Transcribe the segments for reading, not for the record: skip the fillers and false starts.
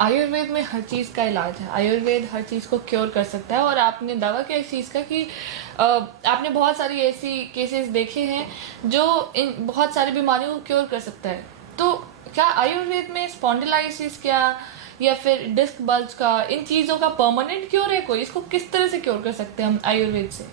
आयुर्वेद में हर चीज़ का इलाज है। आयुर्वेद हर चीज़ को क्योर कर सकता है और आपने दावा किया इस चीज़ का कि आपने बहुत सारी ऐसी केसेस देखे हैं जो इन बहुत सारी बीमारियों को क्योर कर सकता है। तो क्या आयुर्वेद में स्पॉन्डिलाइसिस क्या या फिर डिस्क बल्ज का, इन चीज़ों का परमानेंट क्योर है कोई? इसको किस तरह से क्योर कर सकते हैं हम आयुर्वेद से?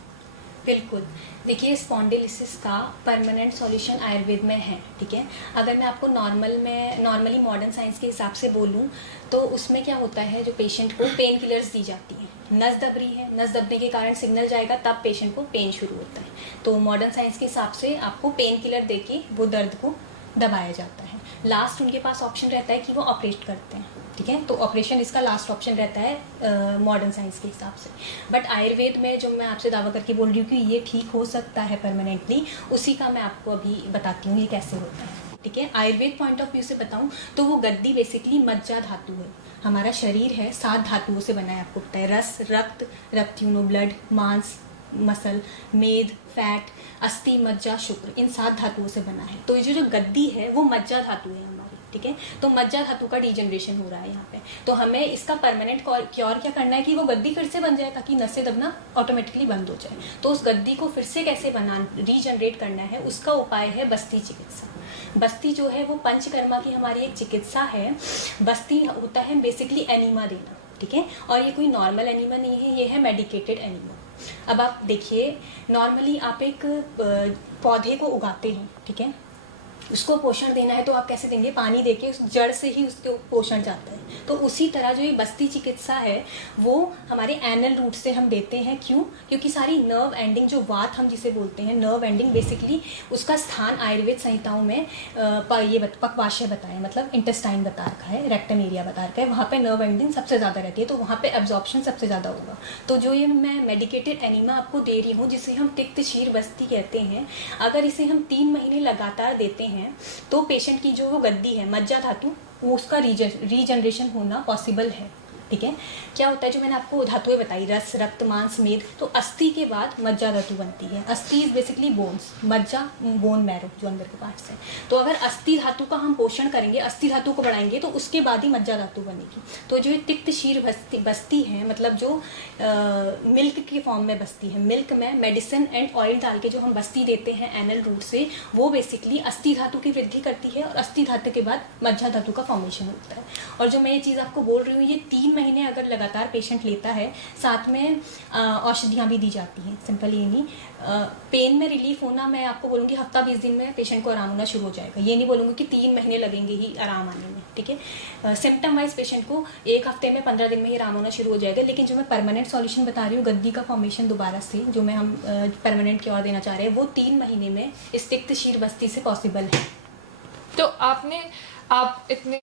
बिल्कुल। देखिए, स्पॉन्डिलिसिस का परमानेंट सॉल्यूशन आयुर्वेद में है, ठीक है। अगर मैं आपको नॉर्मली मॉडर्न साइंस के हिसाब से बोलूँ तो उसमें क्या होता है, जो पेशेंट को पेन किलर्स दी जाती हैं। नस दब रही है, नस दबने के कारण सिग्नल जाएगा, तब पेशेंट को पेन शुरू होता है। तो मॉडर्न साइंस के हिसाब से आपको पेन किलर दे के वो दर्द को दबाया जाता है। लास्ट उनके पास ऑप्शन रहता है कि वो ऑपरेट करते हैं, ठीक है। तो ऑपरेशन इसका लास्ट ऑप्शन रहता है मॉडर्न साइंस के हिसाब से। बट आयुर्वेद में जो मैं आपसे दावा करके बोल रही हूँ कि ये ठीक हो सकता है परमानेंटली, उसी का मैं आपको अभी बताती हूँ ये कैसे होता है, ठीक है। आयुर्वेद पॉइंट ऑफ व्यू से बताऊँ तो वो गद्दी बेसिकली मज्जा धातु है। हमारा शरीर है 7 धातुओं से बना है, आपको पता है। रस, रक्त ब्लड, मांस, मसल, मेद, फैट, अस्थि, मज्जा, शुक्र, इन 7 धातुओं से बना है। तो ये जो गद्दी है वो मज्जा धातु है हमारी, ठीक है। तो मज्जा धातु का डीजनरेशन हो रहा है यहाँ पे। तो हमें इसका परमानेंट क्योर क्या करना है कि वो गद्दी फिर से बन जाए, ताकि नसें दबना ऑटोमेटिकली बंद हो जाए। तो उस गद्दी को फिर से कैसे रीजनरेट करना है, उसका उपाय है बस्ती चिकित्सा। बस्ती जो है वो पंचकर्मा की हमारी एक चिकित्सा है। बस्ती होता है बेसिकली एनीमा देना, ठीक है। और ये कोई नॉर्मल एनीमा नहीं है, ये है मेडिकेटेड एनीमा। अब आप देखिए, नॉर्मली आप एक पौधे को उगाते हैं, ठीक है। उसको पोषण देना है तो आप कैसे देंगे? पानी देके उस जड़ से ही उसके पोषण जाता है। तो उसी तरह जो ये बस्ती चिकित्सा है वो हमारे एनल रूट से हम देते हैं। क्यों? क्योंकि सारी नर्व एंडिंग, जो वात हम जिसे बोलते हैं, नर्व एंडिंग बेसिकली उसका स्थान आयुर्वेद संहिताओं में ये पक्वाशय बताया, मतलब इंटेस्टाइन बता रखा है, रेक्टम एरिया बता रखा है। वहाँ पे नर्व एंडिंग सबसे ज़्यादा रहती है, तो वहाँ पे एब्जॉर्प्शन सबसे ज़्यादा होगा। तो जो ये मैं मेडिकेटेड एनीमा आपको दे रही हूँ, जिसे हम तिक्त शीर बस्ती कहते हैं, अगर इसे हम 3 महीने लगातार देते हैं तो पेशेंट की जो वो गद्दी है मज्जा धातु, वो उसका रीजनरेशन होना पॉसिबल है, ठीक है। क्या होता है, जो मैंने आपको धातुएं बताई, रस, रक्त, मांस, मेद, तो अस्थि के बाद मज्जा धातु बनती है। अस्थि इज बेसिकली बोन्स, मज्जा बोन मैरो जो अंदर के पार्ट्स है। तो अगर अस्थि धातु का हम पोषण करेंगे, अस्थि धातु को बढ़ाएंगे, तो उसके बाद ही मज्जा धातु बनेगी। तो जो ये तिक्त शीर बस्ती है, मतलब जो मिल्क के फॉर्म में बस्ती है, मिल्क में मेडिसिन एंड ऑयल डाल के जो हम बस्ती देते हैं एनल रूट से, वो बेसिकली अस्थि धातु की वृद्धि करती है और अस्थि धातु के बाद मज्जा धातु का फॉर्मेशन होता है। और जो मैं ये चीज़ आपको बोल रही हूँ, ये 3 महीने अगर लगातार पेशेंट लेता है, साथ में औषधियाँ भी दी जाती हैं। सिंपल ये नहीं, पेन में रिलीफ होना, मैं आपको बोलूँगी हफ्ता 20 दिन में पेशेंट को आराम होना शुरू हो जाएगा। ये नहीं बोलूँगी कि 3 महीने लगेंगे ही आराम आने में, ठीक है। सिम्टम वाइज पेशेंट को 1 हफ्ते में 15 दिन में ही आराम होना शुरू हो जाएगा। लेकिन जो मैं परमानेंट सॉल्यूशन बता रही हूँ, गद्दी का फॉर्मेशन दोबारा से जो मैं हम परमानेंट क्योर देना चाह रहे हैं, वो 3 महीने में इस तिक्त शीर बस्ती से पॉसिबल है। तो आप इतने